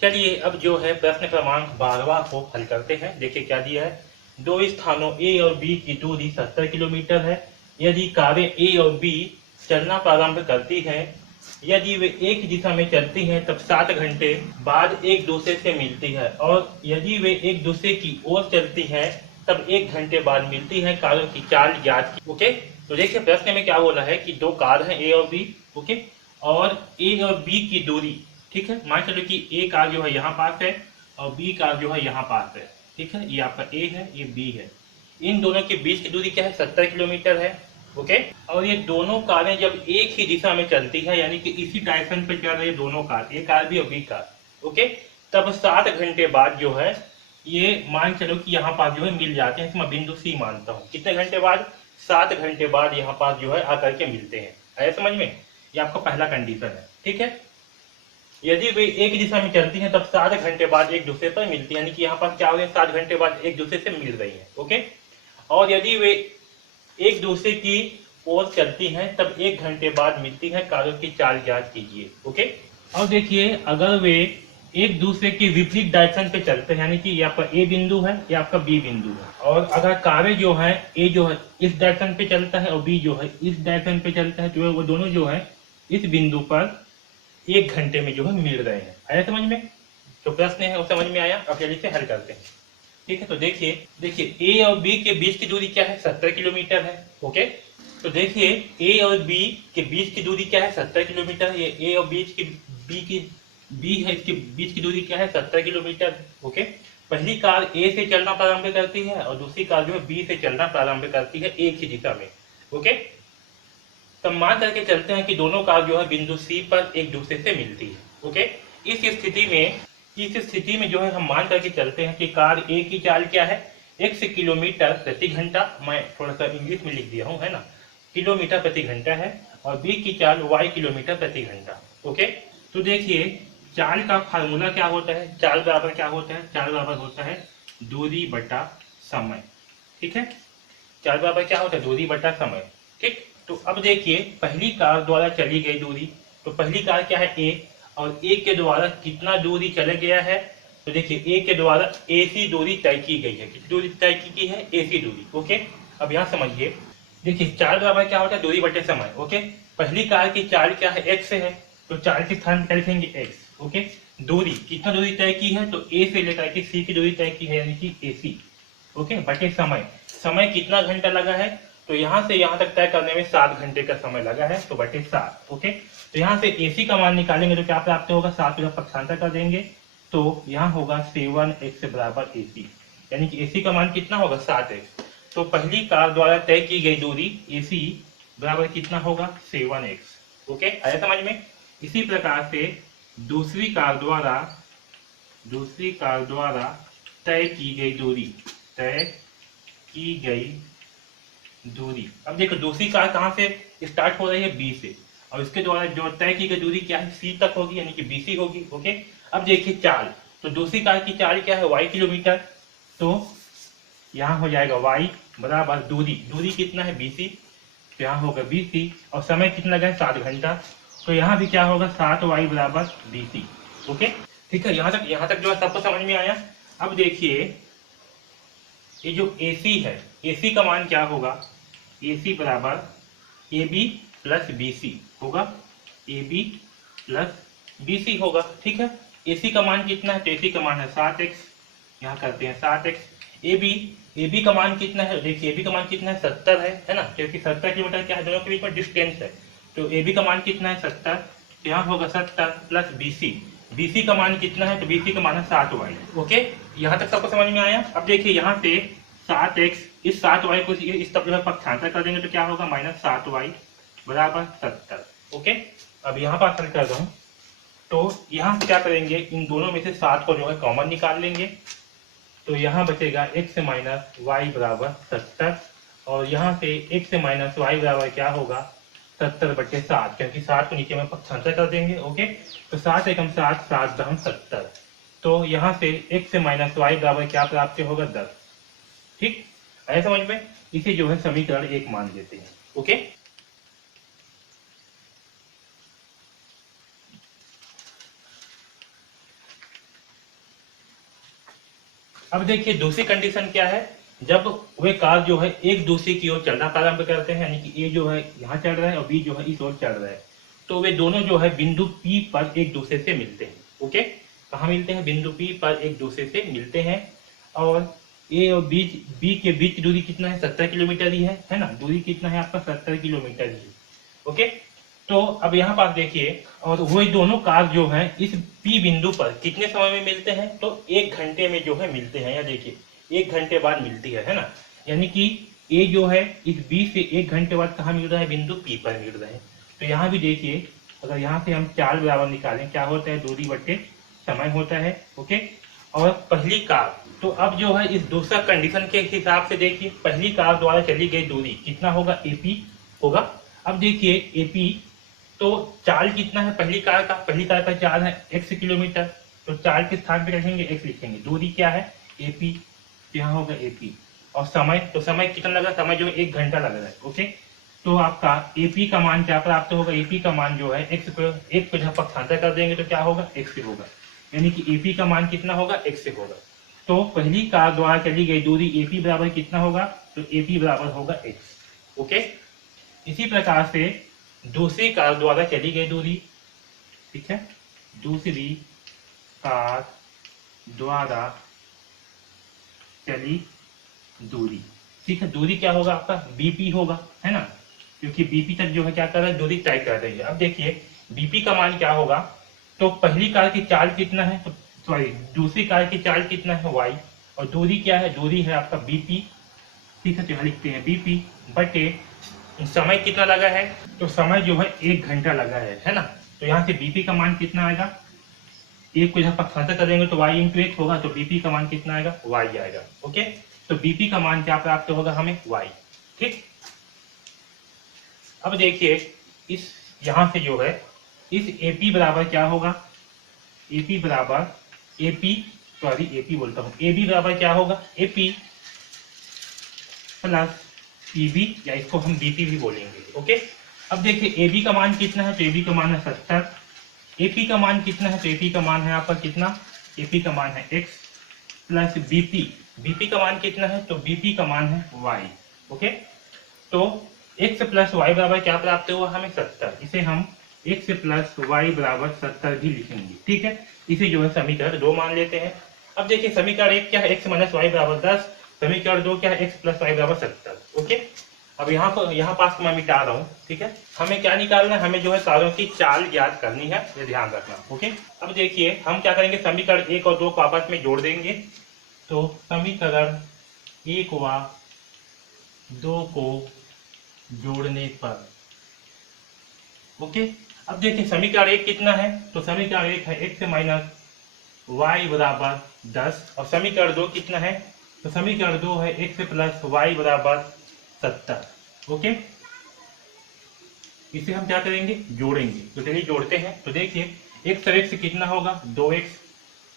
चलिए अब जो है प्रश्न क्रमांक 12वां को हल करते हैं। देखिए क्या दिया है। दो स्थानों ए और बी की दूरी 70 किलोमीटर है। यदि कारें ए और बी चलना प्रारंभ करती हैं, यदि वे एक दिशा में चलती हैं तब 7 घंटे बाद एक दूसरे से मिलती है, और यदि वे एक दूसरे की ओर चलती हैं तब 1 घंटे बाद मिलती हैं। कारों की चाल ज्ञात की। ओके, तो देखिए प्रश्न में क्या बोला है कि दो कार हैं ए और बी। ओके, और ए और बी की दूरी, ठीक है, मान चलो कि ए कार जो है यहाँ पास है और बी कार जो है यहाँ पास है। ठीक है, ये आपका ए है, ये बी है। इन दोनों के बीच की दूरी क्या है, 70 किलोमीटर है। ओके, और ये दोनों कारें जब एक ही दिशा में चलती है, यानी कि इसी डायरेक्शन पे चल रही है दोनों कार, ए कार भी और बी कार। ओके, तब 7 घंटे बाद जो है ये मान चलो कि यहाँ पास जो है मिल जाते हैं। इसमें बिंदु सी मानता हूँ। कितने घंटे बाद, 7 घंटे बाद यहाँ पास जो है आकर के मिलते हैं। आया समझ में? ये आपका पहला कंडीशन है। ठीक है, यदि वे एक दिशा में चलती हैं तब 7 घंटे बाद एक दूसरे पर मिलती है, यानी कि यहाँ पास क्या हो रहे हैं, 7 घंटे बाद एक दूसरे से मिल रही है। ओके, और यदि वे एक दूसरे की ओर चलती हैं तब 1 घंटे बाद मिलती हैं। कारों की चाल ज्ञात कीजिए। ओके, और देखिए अगर वे एक दूसरे के विपरीत डायरेक्शन पे चलते हैं, यानी कि ये आपका ए बिंदु है, ये आपका बी बिंदु है, और अगर कारें जो है ए जो है इस डायरेक्शन पे चलता है और बी जो है इस डायरेक्शन पे चलता है, तो वो दोनों जो है इस बिंदु पर 1 घंटे में जो है मिल रहे हैं। आया समझ में? तो प्रश्न है वो समझ में आया। अब जल्दी से हल करते हैं। ठीक है, तो देखिए ए और बी के बीच की दूरी क्या है, 70 किलोमीटर है। ओके, तो देखिए ए और बी के बीच की दूरी क्या है, 70 किलोमीटर। ये ए और बी है, इसके बीच की दूरी क्या है, 70 किलोमीटर। ओके, पहली कार ए से चलना प्रारंभ करती है और दूसरी कार जो है बी से चलना प्रारंभ करती है एक ही दिशा में। ओके, तब मान करके चलते हैं कि दोनों कार जो है बिंदु सी पर एक दूसरे से मिलती है। ओके, इस स्थिति में जो है हम मान करके चलते हैं कि कार ए की चाल क्या है, x किलोमीटर प्रति घंटा। मैं थोड़ा सा इंग्लिश में लिख दिया हूँ, है ना, किलोमीटर प्रति घंटा है, और बी की चाल y किलोमीटर प्रति घंटा। ओके, तो देखिए चाल का फार्मूला क्या होता है, चाल बराबर क्या होता है, चाल बराबर होता है दूरी बटा समय। ठीक है, चाल बराबर क्या होता है, दूरी बटा समय। ठीक, तो अब देखिए पहली कार द्वारा चली गई दूरी, तो पहली कार क्या है ए, और ए के द्वारा कितना दूरी चला गया है, तो देखिए ए के द्वारा एसी दूरी तय की गई है। कितनी दूरी तय की है, एसी दूरी। ओके, अब यहाँ समझिए, देखिए चाल बराबर क्या होता है, दूरी बटे समय। ओके, पहली कार की चाल क्या है, एक्स है, तो चाल के स्थान पर लिखेंगे एक्स। ओके, दूरी कितना दूरी तय की है, तो ए से लेकर के सी की दूरी तय की है, यानी कि एसी। ओके, बटे समय, समय कितना घंटा लगा है, तो यहाँ से यहाँ तक तय करने में 7 घंटे का समय लगा है, तो बटे 7। ओके, तो यहाँ से एसी का मान निकालेंगे तो क्या प्राप्त होगा, 7 का पक्षांतर कर देंगे, तो यहाँ होगा 7x बराबर एसी, यानी कि एसी का मान कितना होगा, 7x। तो पहली कार द्वारा तय की गई दूरी एसी बराबर कितना होगा, 7x। ओके, आया समझ में? इसी प्रकार से दूसरी कार द्वारा तय की गई दूरी, अब देखो दूसरी कार कहाँ से स्टार्ट हो रही है, बी से, और इसके द्वारा जो तय की गई दूरी क्या है, सी तक होगी, यानी कि बीसी होगी। ओके, अब देखिए चाल, तो दूसरी कार की चाल क्या है, y किलोमीटर, तो यहाँ हो जाएगा y बराबर दूरी कितना है, बीसी, तो यहाँ होगा बीसी, और समय कितना लगा है, 7 घंटा, तो यहाँ भी क्या होगा, 7y बराबर बीसी। ओके, ठीक है, यहाँ तक जो है सबको समझ में आया। अब देखिए ये जो AC है, AC का मान क्या होगा, AC बराबर AB प्लस BC होगा, AB प्लस BC होगा। ठीक है, AC का मान कितना है, तो AC का मान है 7x, यहाँ करते हैं 7x। AB का मान कितना है, देखिए AB का मान कितना है, 70 है ना, क्योंकि 70 किलोमीटर क्या है, दोनों के बीच में डिस्टेंस है, तो AB का मान कितना है, 70, तो यहाँ होगा 70 प्लस BC का मान कितना है, तो BC का मान है 7y। ओके, यहाँ तक सबको समझ में आया। अब देखिए यहाँ पे 7x, इस 7y को इस तरफ जो है पक्षांतर कर देंगे तो क्या होगा, -7y बराबर 70। ओके, अब यहाँ पर हल कर रहा हूँ, तो यहाँ से क्या करेंगे, इन दोनों में से 7 को जो है कॉमन निकाल लेंगे, तो यहाँ बचेगा x माइनस वाई बराबर 70, और यहाँ से x माइनस वाई बराबर क्या होगा, 70/7, क्योंकि 7 को नीचे में पक्षांतर कर देंगे। ओके, तो 7 एकम 7, 7 दहम 70, तो यहाँ से x माइनस वाई बराबर क्या प्राप्त होगा, 10। ठीक, आया समझ में? इसे जो है समीकरण 1 मान देते हैं। ओके, अब देखिए दूसरी कंडीशन क्या है, जब वे कार जो है एक दूसरे की ओर चलना प्रारंभ करते हैं, यानी कि ए जो है यहाँ चल रहा है और बी जो है इस ओर चल रहा है, तो वे दोनों जो है बिंदु पी पर एक दूसरे से मिलते हैं। ओके, कहाँ मिलते हैं? बिंदु पी पर एक दूसरे से मिलते हैं। और ए और बी के बीच दूरी कितना है? 70 किलोमीटर ही है ना? दूरी कितना है आपका? 70 किलोमीटर ही। ओके, तो अब यहाँ पास देखिए, और वो दोनों कार जो है इस पी बिंदु पर कितने समय में मिलते हैं? तो 1 घंटे में जो है मिलते हैं। या देखिए 1 घंटे बाद मिलती है ना? यानी कि ए जो है इस बी से 1 घंटे बाद कहाँ मिल रहा है? बिंदु पी पर मिल रहा है। तो यहाँ भी देखिए, अगर यहाँ से हम चाल बराबर निकालें, क्या होता है? दूरी बटे समय होता है। ओके, और पहली कार, तो अब जो है इस दूसरा कंडीशन के हिसाब से देखिए, पहली कार द्वारा चली गई दूरी कितना होगा? एपी होगा। अब देखिए एपी, तो चाल कितना है पहली कार का? पहली कार का चाल है x किलोमीटर, तो चाल के स्थान पे रखेंगे x लिखेंगे। दूरी क्या है? एपी, यहाँ होगा एपी। और समय, तो समय कितना लगा? समय जो 1 घंटा लग रहा है। ओके, तो आपका एपी का मान क्या प्राप्त होगा? एपी का मान जो है x पे, एक पे जब पक्षांतर कर देंगे तो क्या होगा? x से होगा। यानी कि एपी का मान कितना होगा? x से होगा। तो पहली कार द्वारा चली गई दूरी एपी बराबर कितना होगा? तो एपी बराबर होगा x। ओके, इसी प्रकार से दूसरी कार द्वारा चली गई दूरी, ठीक है, दूसरी कार द्वारा चली दूरी, ठीक है, दूरी क्या होगा आपका? बीपी होगा, है ना? क्योंकि बीपी तक जो है क्या कर रहा है? दूरी तय कर रही है। अब देखिए बीपी का मान क्या होगा? तो पहली कार की चाल कितना है? तो सॉरी, दूसरी कार की चाल कितना है? y। और दूरी क्या है? दूरी है आपका बीपी, ठीक है, तो यहाँ लिखते हैं बीपी बटे समय कितना लगा है? तो समय जो है 1 घंटा लगा है ना? तो यहाँ से बीपी का मान कितना आएगा? एक को जहाँ पक्षांतर करेंगे तो y इंटू एक होगा, तो बीपी का मान कितना आएगा? y आएगा। ओके, तो बीपी का मान क्या प्राप्त होगा हमें? y। ठीक, अब देखिए इस यहाँ से जो है इस एपी बराबर क्या होगा? एपी बराबर एपी बोलता हूँ, एबी बराबर क्या होगा? एपी प्लस पीबी, या इसको हम बीपी भी बोलेंगे। ओके, अब देखिए एबी का मान कितना है? तो एबी का मान है 70। एपी का मान कितना है? तो एपी का मान है आपका कितना? एपी का मान है x प्लस बीपी, बीपी का मान कितना है? तो बीपी का मान है y। ओके, तो x प्लस y बराबर क्या प्राप्त हुआ हमें? 70। इसे हम x प्लस y बराबर 70 भी लिखेंगे। ठीक है, इसे जो है समीकरण 2 मान लेते हैं। अब देखिए समीकरण 1 क्या है? x माइनस वाई बराबर 10। समीकरण 2 क्या है? x प्लस वाई बराबर 70। ओके, अब यहाँ पास को मैं मिटा रहा हूँ। ठीक है, हमें क्या निकालना है? हमें जो है कारों की चाल ज्ञात करनी है, ये ध्यान रखना। ओके, अब देखिए हम क्या करेंगे? समीकरण 1 और 2 को आपस में जोड़ देंगे। तो समीकरण 1 व 2 को जोड़ने पर, ओके, अब देखिए समीकरण 1 कितना है? तो समीकरण 1 है x माइनस वाई बराबर 10। और समीकरण 2 कितना है? तो समीकरण 2 है x प्लस वाई बराबर 70। ओके, इसे हम क्या करेंगे? जोड़ेंगे। तो चलिए जोड़ते हैं। तो देखिए x और x कितना होगा? 2x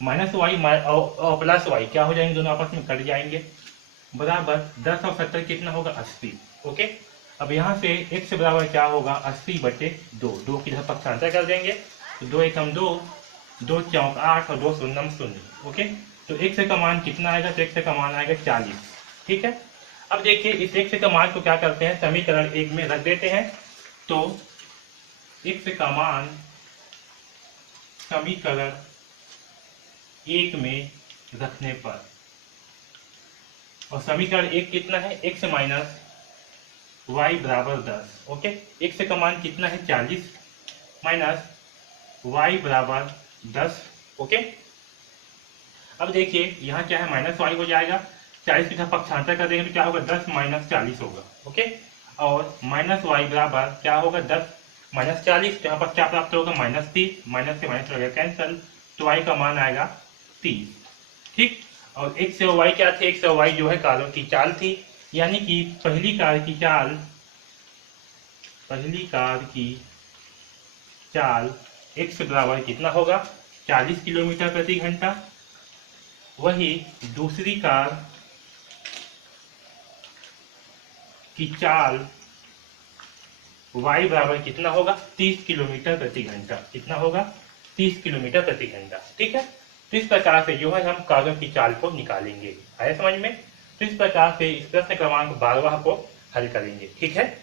माइनस वाई और प्लस वाई क्या हो जाएंगे? दोनों आपस में कट जाएंगे, बराबर 10 और 70 कितना होगा? 80। ओके, अब यहाँ से x बराबर क्या होगा? 80 बटे 2, 2 की तरफ पक्षांतर कर देंगे। तो 2 एकम 2, 2 चौक 8 और 2 शून्यम 0। ओके, तो x का मान कितना आएगा? तो x का मान आएगा 40। ठीक है, अब देखिए इस x का मान को क्या करते हैं? समीकरण 1 में रख देते हैं। तो x का मान समीकरण 1 में रखने पर, और समीकरण 1 कितना है? x माइनस y बराबर 10। ओके, x का मान कितना है? 40 माइनस y बराबर 10। ओके, अब देखिए यहाँ क्या है? माइनस वाई हो जाएगा। 40 की तरफ पक्षांतर कर देंगे तो क्या होगा? 10 माइनस 40 होगा। ओके, और माइनस वाई बराबर क्या होगा? 10 माइनस 40, यहाँ पर क्या प्राप्त होगा? माइनस 30। माइनस से माइनस हो गया कैंसल, तो y का मान आएगा 30। ठीक, और x और y क्या थे? x और y जो है कारों की चाल थी, यानी कि पहली कार की चाल x बराबर कितना होगा? 40 किलोमीटर प्रति घंटा। वही दूसरी कार की चाल y बराबर कितना होगा? 30 किलोमीटर प्रति घंटा। कितना होगा? 30 किलोमीटर प्रति घंटा। ठीक है, तो इस प्रकार से जो है हम कागज की चाल को निकालेंगे। आया समझ में? तो इस प्रकार से इस प्रश्न क्रमांक 12 को हल करेंगे। ठीक है।